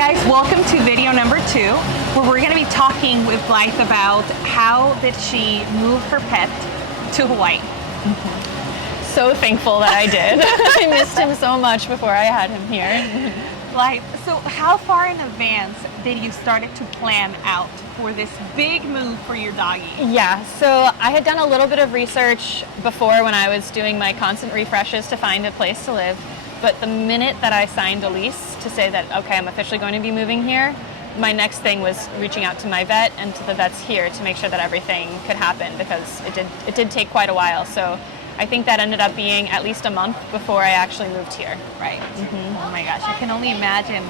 guys, welcome to video number 2, where we're going to be talking with Blythe about how did she move her pet to Hawaii. So thankful that I did. I missed him so much before I had him here. Blythe, so how far in advance did you start to plan out for this big move for your doggy? Yeah, so I had done a little bit of research before when I was doing my constant refreshes to find a place to live. But the minute that I signed a lease to say that, okay, I'm officially going to be moving here, my next thing was reaching out to my vet and to the vets here to make sure that everything could happen, because it did take quite a while. So I think that ended up being at least a month before I actually moved here. Right. Mm-hmm. Oh my gosh, I can only imagine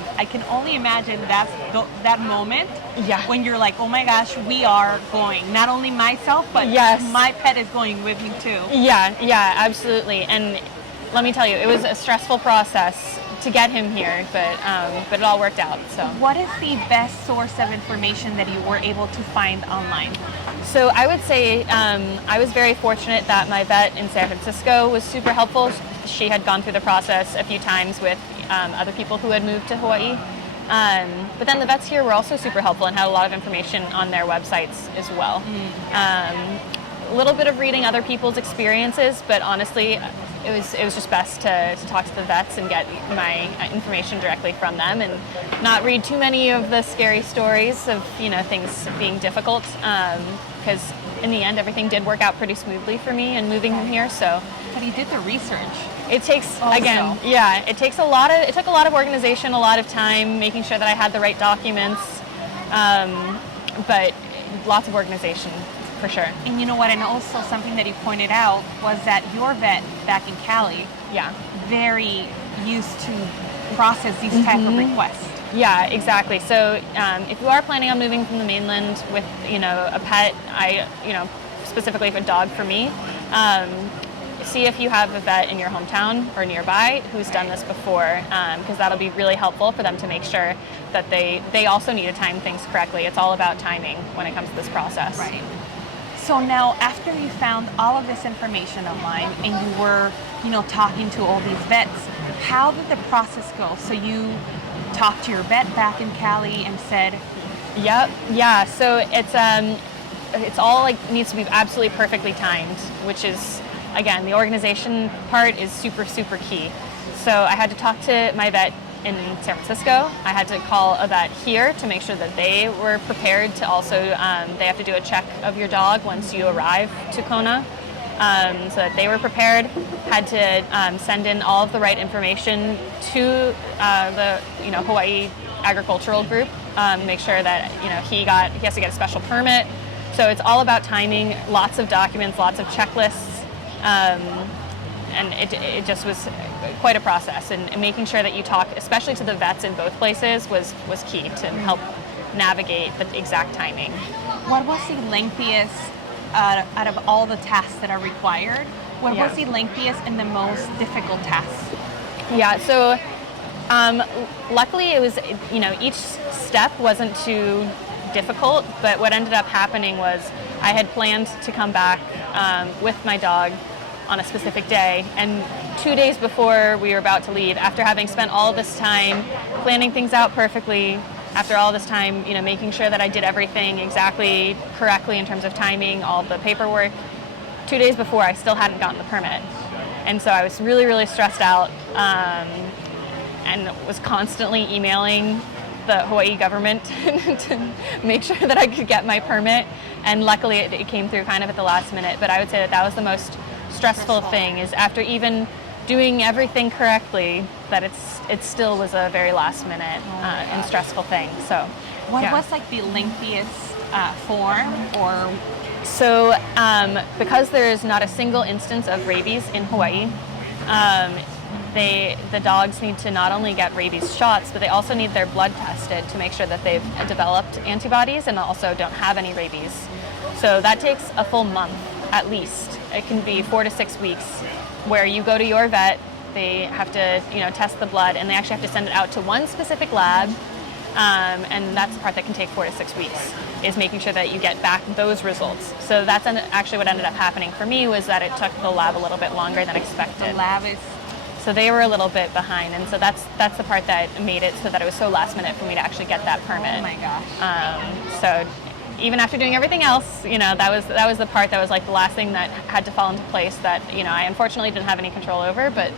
that moment. Yeah. When you're like, oh my gosh, we are going. Not only myself, but yes, my pet is going with me too. Yeah, absolutely. And let me tell you, it was a stressful process to get him here, but it all worked out. So, what is the best source of information that you were able to find online? So I would say I was very fortunate that my vet in San Francisco was super helpful. She had gone through the process a few times with other people who had moved to Hawaii. But then the vets here were also super helpful and had a lot of information on their websites as well. A little bit of reading other people's experiences, but honestly, it was just best to talk to the vets and get my information directly from them, and not read too many of the scary stories of things being difficult, because in the end everything did work out pretty smoothly for me and moving him here. So, but you did the research. It takes it took a lot of organization, a lot of time, making sure that I had the right documents, but lots of organization. For sure. And you know what, and also something that you pointed out was that your vet back in Cali, very used to process these type of requests. Yeah, exactly. So if you are planning on moving from the mainland with, a pet, specifically a dog for me, see if you have a vet in your hometown or nearby who's done this before, because that'll be really helpful for them to make sure that they also need to time things correctly. It's all about timing when it comes to this process. Right. So now, after you found all of this information online and you were, talking to all these vets, how did the process go? So you talked to your vet back in Cali and said, "Yep, yeah." So it's all needs to be absolutely perfectly timed, which is, again, the organization part is super, super key. So I had to talk to my vet in San Francisco. I had to call a vet here to make sure that they were prepared to also, they have to do a check of your dog once you arrive to Kona, so that they were prepared. Had to send in all of the right information to the Hawaii Agricultural Group, make sure that he has to get a special permit. So it's all about timing, lots of documents, lots of checklists, and it just was quite a process, and making sure that you talk, especially to the vets in both places, was key to help navigate the exact timing. What was the lengthiest, out of all the tasks that are required, what was the lengthiest and the most difficult task? Yeah, so luckily it was, each step wasn't too difficult, but what ended up happening was I had planned to come back with my dog on a specific day, and 2 days before we were about to leave, after having spent all this time planning things out perfectly, after all this time, making sure that I did everything exactly correctly in terms of timing, all the paperwork, 2 days before I still hadn't gotten the permit. And so I was really, really stressed out, and was constantly emailing the Hawaii government to make sure that I could get my permit. And luckily it came through kind of at the last minute, but I would say that was the most stressful thing, is after even doing everything correctly, that it still was a very last minute and stressful thing. So what was the lengthiest form? Or so because there is not a single instance of rabies in Hawaii, the dogs need to not only get rabies shots, but they also need their blood tested to make sure that they've developed antibodies and also don't have any rabies. So that takes a full month at least. It can be 4 to 6 weeks, where you go to your vet, they have to test the blood, and they actually have to send it out to one specific lab, and that's the part that can take 4 to 6 weeks, is making sure that you get back those results. So that's actually what ended up happening for me, was that it took the lab a little bit longer than expected. The lab is So they were a little bit behind, and so that's the part that made it so that it was so last minute for me to actually get that permit. Oh my gosh. So even after doing everything else, that was the part that was like the last thing that had to fall into place that, I unfortunately didn't have any control over, but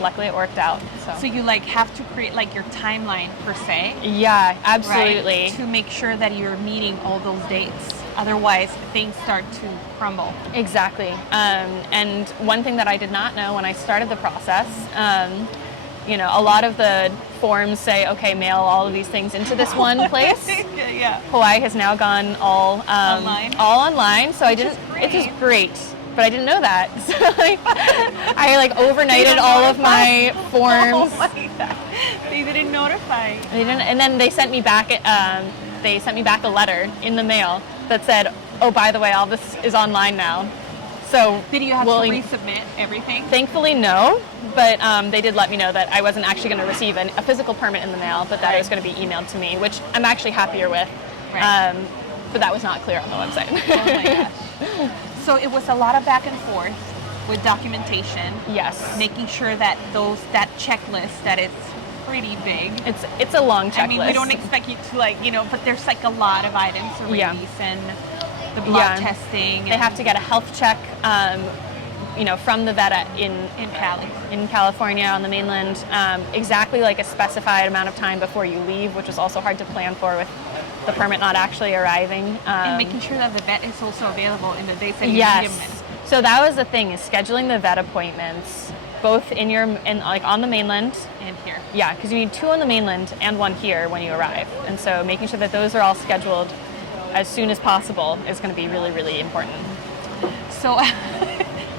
luckily it worked out. So you like have to create like your timeline per se. Yeah, absolutely. Right? To make sure that you're meeting all those dates. Otherwise, things start to crumble. Exactly. And one thing that I did not know when I started the process, a lot of the forms say, okay, mail all of these things into this one place. Yeah. Hawaii has now gone all online. So Which is it is great. But I didn't know that. So I like overnighted all of my forms. Oh my God. They didn't notify. They didn't, and then they sent me back. They sent me back a letter in the mail that said, "Oh, by the way, all this is online now." So did you have to resubmit everything? Thankfully, no. But they did let me know that I wasn't actually going to receive a physical permit in the mail, but that it was going to be emailed to me, which I'm actually happier with. Right. But that was not clear on the website. Oh my gosh. So it was a lot of back and forth with documentation. Yes. Making sure that that checklist that it's pretty big. It's a long checklist. I mean, we don't expect you to but there's like a lot of items to release and the blood testing. They have to get a health check, from the vet in California on the mainland, exactly like a specified amount of time before you leave, which was also hard to plan for with the permit not actually arriving. And making sure that the vet is also available in the days that you need him in. So that was the thing, is scheduling the vet appointments both on the mainland and here. Yeah, because you need 2 on the mainland and 1 here when you arrive, and so making sure that those are all scheduled as soon as possible is going to be really, really important. So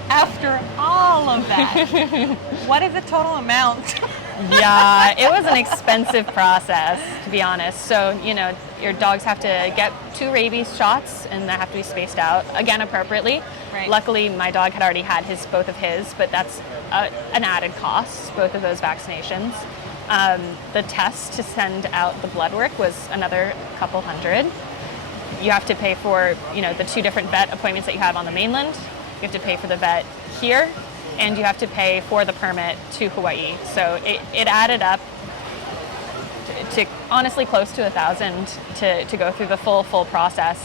after all of that, what is the total amount? Yeah, it was an expensive process, to be honest. So, your dogs have to get 2 rabies shots, and they have to be spaced out, again, appropriately. Right. Luckily, my dog had already had both of his, but that's an added cost, both of those vaccinations. The test to send out the blood work was another couple hundred. You have to pay for, the 2 different vet appointments that you have on the mainland. You have to pay for the vet here, and you have to pay for the permit to Hawaii. So it added up to honestly close to $1,000 to go through the full process.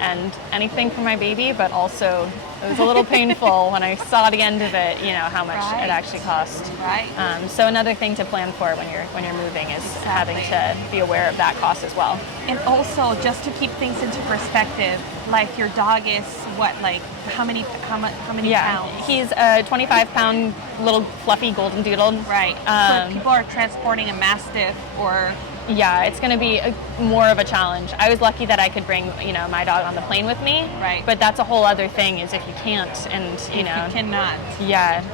And anything for my baby, but also it was a little painful when I saw the end of it, how much it actually cost. Right. So another thing to plan for when you're moving is having to be aware of that cost as well. And also, just to keep things into perspective, like your dog is what, like how many pounds? He's a 25-pound little fluffy golden doodle. Right. So if people are transporting a Mastiff or... Yeah, it's going to be more of a challenge. I was lucky that I could bring, my dog on the plane with me. Right. But that's a whole other thing, is if you can't, and you cannot. Yeah.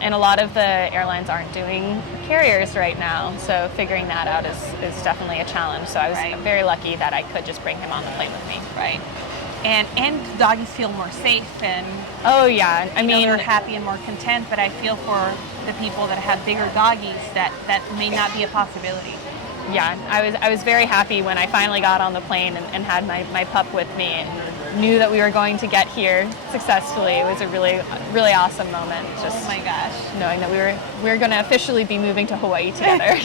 And a lot of the airlines aren't doing carriers right now, so figuring that out is definitely a challenge. So I was very lucky that I could just bring him on the plane with me. Right. And doggies feel more safe, and oh yeah, I mean, they're happy and more content. But I feel for the people that have bigger doggies that may not be a possibility. Yeah, I was very happy when I finally got on the plane and had my pup with me and knew that we were going to get here successfully. It was a really, really awesome moment. Just oh my gosh, knowing that we were going to officially be moving to Hawaii together,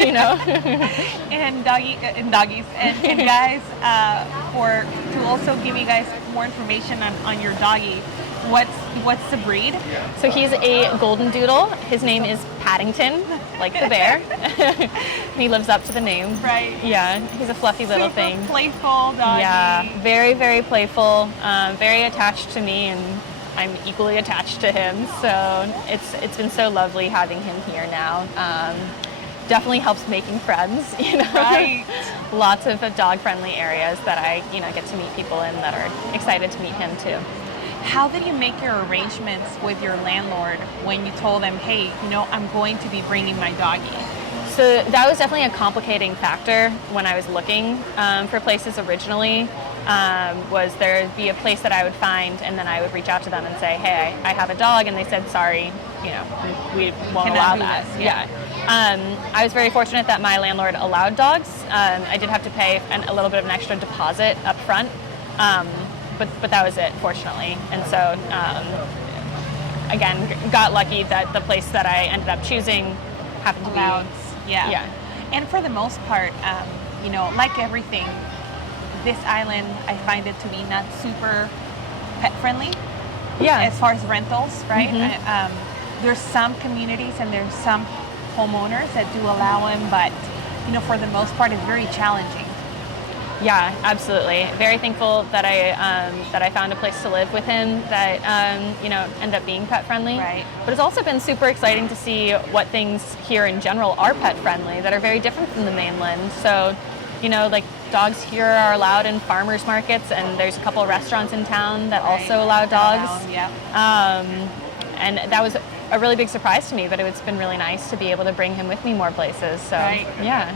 And doggies and guys, to also give you guys more information on your doggy. What's the breed? So he's a golden doodle. His name is Paddington, like the bear. He lives up to the name. Right. Yeah, he's a fluffy little thing. Super playful doggy. Yeah, very, very playful, very attached to me, and I'm equally attached to him. So it's been so lovely having him here now. Definitely helps making friends, Right. Lots of dog-friendly areas that I, get to meet people in that are excited to meet him too. How did you make your arrangements with your landlord when you told them, hey, I'm going to be bringing my doggy? So that was definitely a complicating factor when I was looking for places originally. Was there'd be a place that I would find, and then I would reach out to them and say, hey, I have a dog, and they said, sorry, we won't allow that. Yeah. I was very fortunate that my landlord allowed dogs. I did have to pay a little bit of an extra deposit up front. But that was it, fortunately. And so again, got lucky that the place that I ended up choosing happened to Allows, be. yeah. And for the most part, you know, like everything, this island, I find it to be not super pet friendly. Yeah. As far as rentals, right? There's some communities and there's some homeowners that do allow them, but you know, for the most part, it's very challenging. Yeah, absolutely. Very thankful that I found a place to live with him that you know, ended up being pet friendly. Right. But it's also been super exciting to see what things here in general are pet friendly that are very different from the mainland. So, you know, like dogs here are allowed in farmers markets, and there's a couple of restaurants in town that also allow dogs. And that was a really big surprise to me, but it's been really nice to be able to bring him with me more places. So yeah.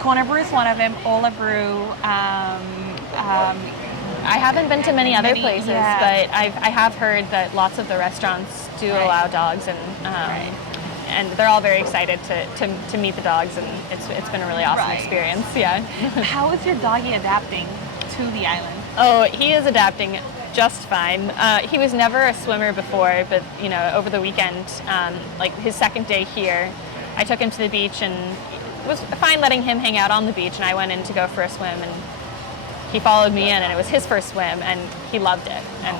Kona Brew is one of them. Ola Brew. I haven't been to many other places, but I have heard that lots of the restaurants do allow dogs, and they're all very excited to meet the dogs, and it's been a really awesome experience. Yeah. How is your doggy adapting to the island? Oh, he is adapting just fine. He was never a swimmer before, but you know, over the weekend, like his second day here, I took him to the beach, and it was fine letting him hang out on the beach, and I went in to go for a swim, and he followed me in, and it was his first swim, and he loved it, and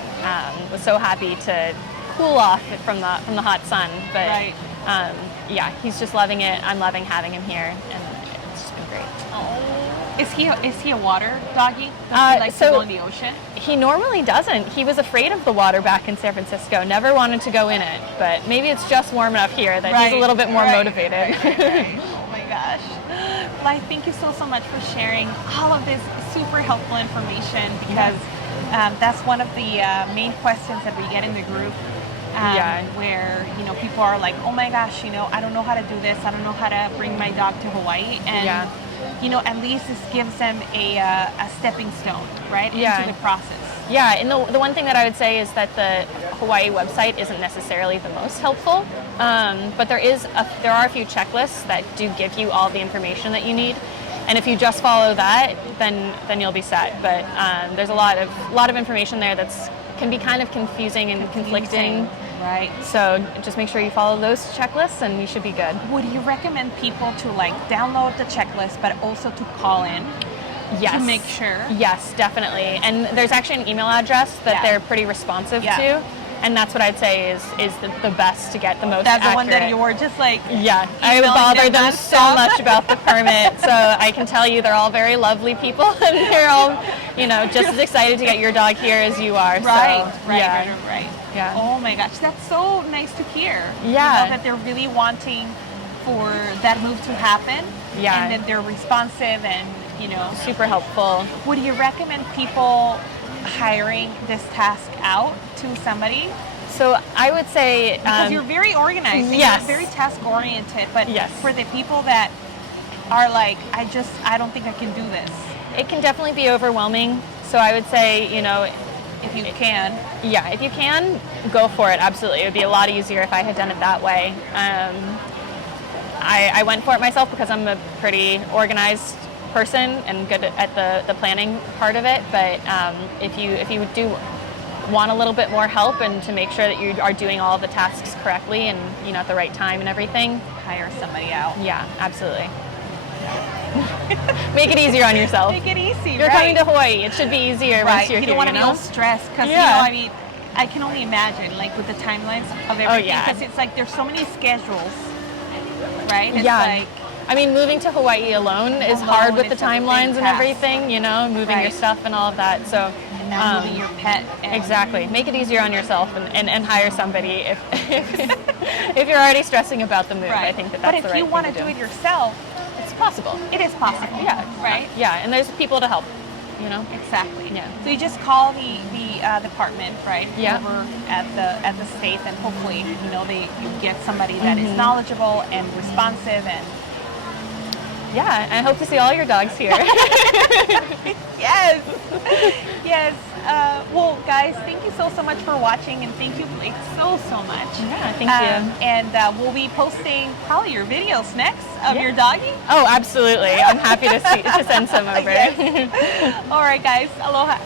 was so happy to cool off from the hot sun. But yeah, he's just loving it. I'm loving having him here, and it's just been great. Is he a water doggy? Does he like to go in the ocean? He normally doesn't. He was afraid of the water back in San Francisco. Never wanted to go in it, but maybe it's just warm enough here that he's a little bit more motivated. Oh my gosh. Blythe, thank you so much for sharing all of this super helpful information, because that's one of the main questions that we get in the group. Where, you know, people are like, oh my gosh, you know, I don't know how to do this. I don't know how to bring my dog to Hawaii. And, you know, at least this gives them a stepping stone, right, into the process. Yeah, and the one thing that I would say is that the Hawaii website isn't necessarily the most helpful, but there are a few checklists that do give you all the information that you need. And if you just follow that, then you'll be set. But there's a lot of information there can be kind of confusing and conflicting. Right. So just make sure you follow those checklists, and you should be good. Would you recommend people to like download the checklist, but also to call in? Yes. To make sure? Yes, definitely. And there's actually an email address that they're pretty responsive to. And that's what I'd say is the best to get the most accurate. That's the one that you were just like I bother them so much about the permit. So I can tell you they're all very lovely people, and they're all, you know, just as excited to get your dog here as you are. Right. Yeah. Oh my gosh, that's so nice to hear. Yeah. You know, that they're really wanting for that move to happen. Yeah. And that they're responsive and, you know, super helpful. Would you recommend people hiring this task out to somebody? So I would say because you're very organized, and you're very task oriented, but for the people that are like, I don't think I can do this, it can definitely be overwhelming. So I would say, you know, if you can, go for it. Absolutely. It would be a lot easier if I had done it that way. I went for it myself because I'm a pretty organized person and good at the planning part of it. But if you do want a little bit more help and to make sure that you are doing all of the tasks correctly and, you know, at the right time and everything, hire somebody out. Yeah, absolutely. Make it easier on yourself. Make it easy. You're coming to Hawaii. It should be easier once you're here. You don't want to be all stressed because, you know, I mean, I can only imagine, like, with the timelines of everything, because it's like there's so many schedules, right? It's like, I mean, moving to Hawaii alone is hard with the timelines and everything, you know, moving your stuff and all of that. So, and now moving your pet. Exactly. Make it easier on yourself and hire somebody if you're already stressing about the move. I think that's the right thing to do. But if you want to do it yourself, it's possible. It is possible. Yeah. Right? Yeah, and there's people to help, you know? Exactly. Yeah. So you just call the department, right? Yeah. Over at the state, and hopefully, you know, you get somebody that is knowledgeable and responsive and. Yeah, I hope to see all your dogs here. Yes. Yes. Well, guys, thank you so much for watching, and thank you, Blake, so much. Yeah, thank you. And we'll be posting probably your videos next of your doggy. Oh, absolutely. I'm happy to send some over. Yes. All right, guys. Aloha.